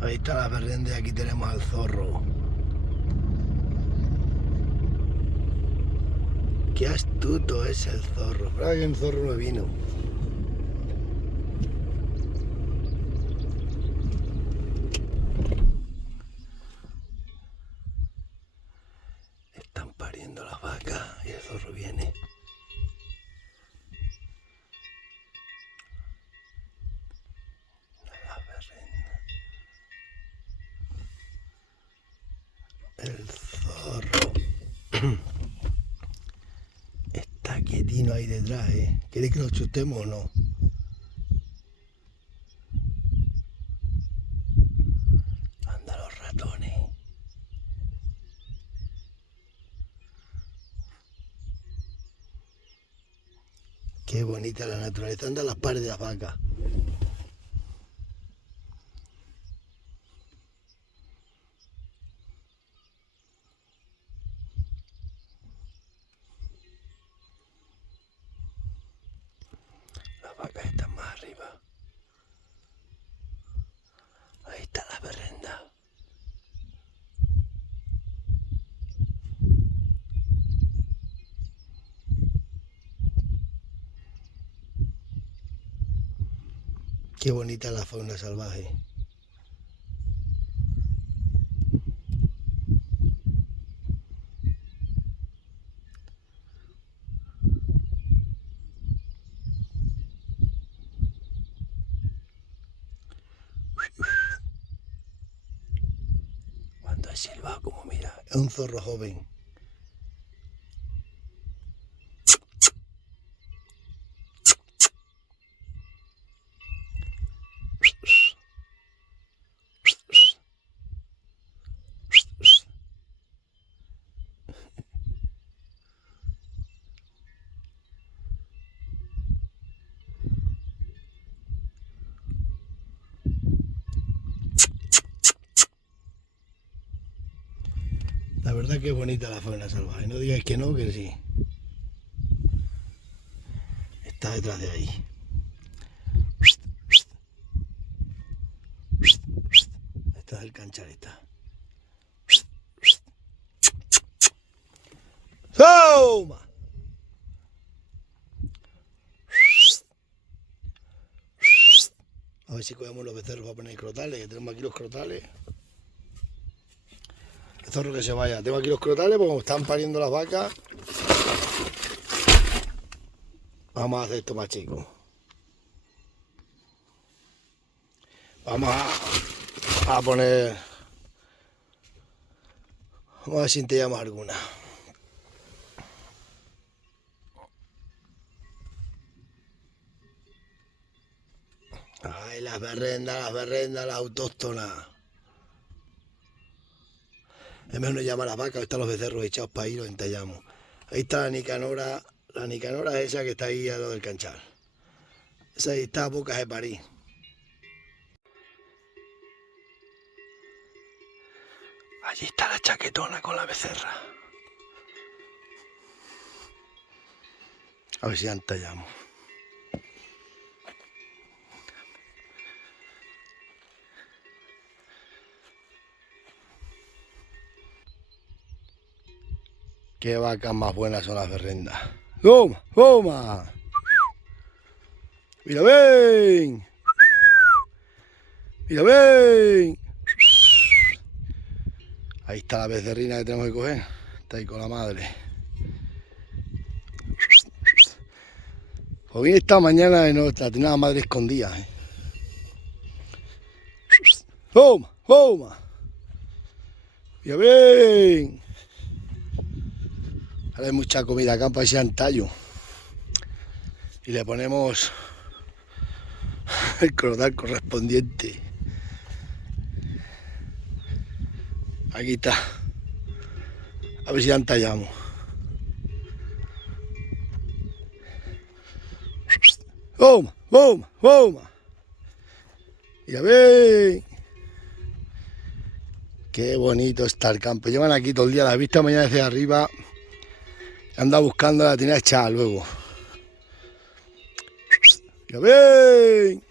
Ahí está la berrenda y aquí tenemos al zorro. Qué astuto es el zorro. Pero que un zorro no vino. Están pariendo las vacas y el zorro viene. La berrenda. El zorro. Está quietino ahí detrás, ¿eh? ¿Queréis que lo chutemos o no? Anda los ratones. Qué bonita la naturaleza. Anda las pares de las vacas. Las vacas están más arriba. Ahí está la berrenda. Qué bonita la fauna salvaje. Cuando es silbado, como mira, es un zorro joven. La verdad que es bonita la fauna salvaje. No digáis que no, que sí. Está detrás de ahí. Está el canchareta. ¡Toma! A ver si cogemos los becerros para poner crotales, que tenemos aquí los crotales. El zorro que se vaya. Tengo aquí los crotales porque como están pariendo las vacas. Vamos a hacer esto más chico. Vamos a poner... Vamos a ver si intentamos alguna. Ay, las berrendas, las autóctonas. Es mejor no llamar a las vacas, están los becerros echados para ahí, los entallamos. Ahí está la Nicanora es esa que está ahí a lo del canchal. Esa ahí está a Bocas de París. Allí está la chaquetona con la becerra. A ver si entallamos. Qué vacas más buenas son las berrendas. ¡Toma! ¡Toma! ¡Mira, ven! ¡Mira, ven! Ahí está la becerrina que tenemos que coger. Está ahí con la madre. Pues bien, esta mañana no, la tenía la madre escondida. ¡Toma! ¡Toma! ¡Mira, ven! Ahora hay mucha comida acá para ese antallo. Y le ponemos el crotal correspondiente. Aquí está. A ver si entallamos. ¡Toma! ¡Toma! ¡Toma! Mira, ven. Qué bonito está el campo. Llevan aquí todo el día la vista mañana desde arriba. Anda buscando la tenía echada luego. ¡Ya ven!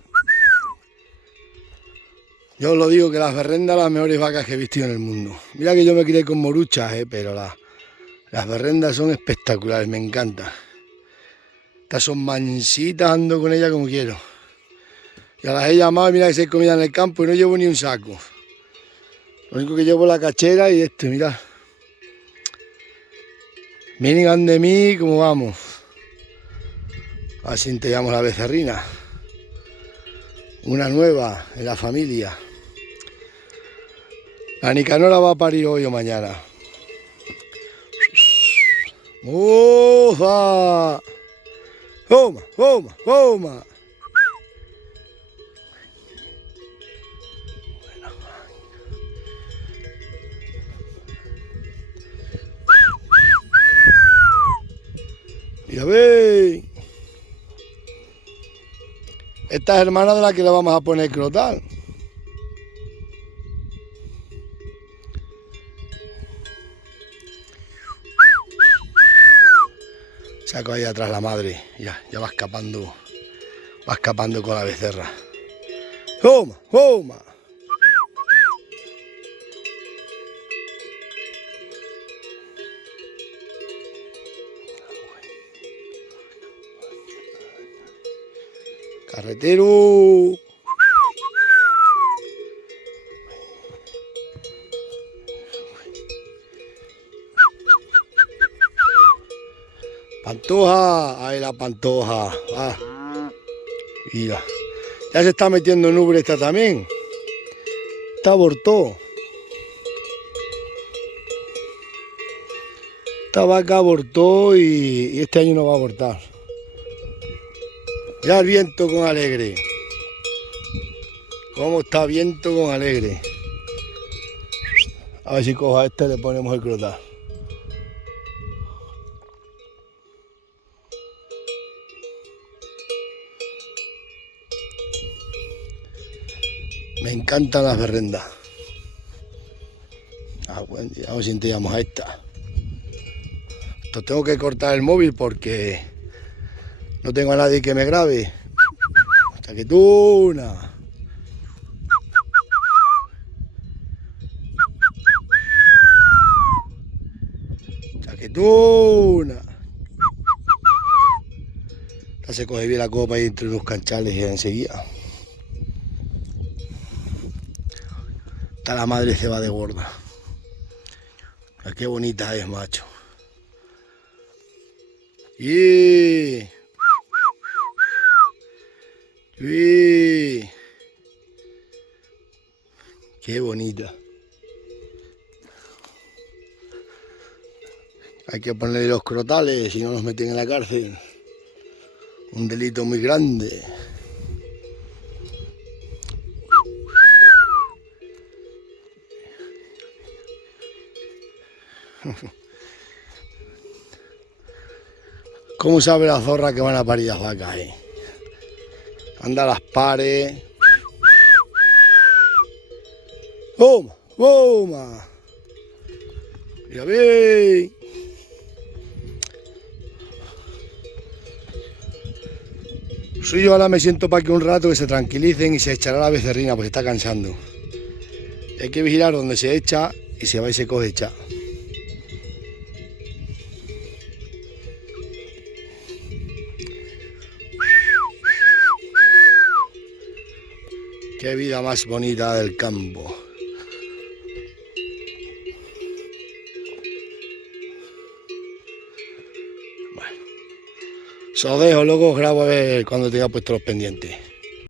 Yo os lo digo que las berrendas las mejores vacas que he visto en el mundo. Mira que yo me crié con moruchas, pero las berrendas son espectaculares, me encantan. Estas son mansitas, ando con ellas como quiero. Ya las he llamado y mira que se comida en el campo y no llevo ni un saco. Lo único que llevo es la cachera y esto, mirad. Vienen de mí como vamos. Así te llamo la becerrina. Una nueva en la familia. La Nicanora va a parir hoy o mañana. ¡Moza! ¡Toma, toma, toma! ¡Ya ve! Esta es hermana de la que le vamos a poner crotal. Saco ahí atrás la madre. Ya va escapando con la becerra. ¡Toma, toma! Carretero. Pantoja, ahí la pantoja. Ah, mira. Ya se está metiendo en ubre esta también. Esta abortó. Esta vaca abortó y este año no va a abortar. Ya el viento con alegre. ¿Cómo está viento con alegre? A ver si cojo a este y le ponemos el crotal. Me encantan las berrendas. Buen día. Vamos a intentamos a esta. Esto tengo que cortar el móvil porque no tengo a nadie que me grabe. Chaquetuna. Chaquetuna. Ya se coge bien la copa y entre unos canchales y enseguida. Está la madre ceba de gorda. Mira qué bonita es, macho. ¡Y! ¡Y! ¡Qué bonita! Hay que ponerle los crotales, si no nos meten en la cárcel. Un delito muy grande. ¿Cómo sabe la zorra que van a parir las vacas, Anda a las pares. ¡Toma! ¡Toma! ¡Ya ve! Yo ahora me siento para que un rato que se tranquilicen y se echará la becerrina porque está cansando. Hay que vigilar donde se echa y se va y se cosecha. Qué vida más bonita del campo. Bueno, os dejo, luego os grabo a ver cuando tenga puesto los pendientes.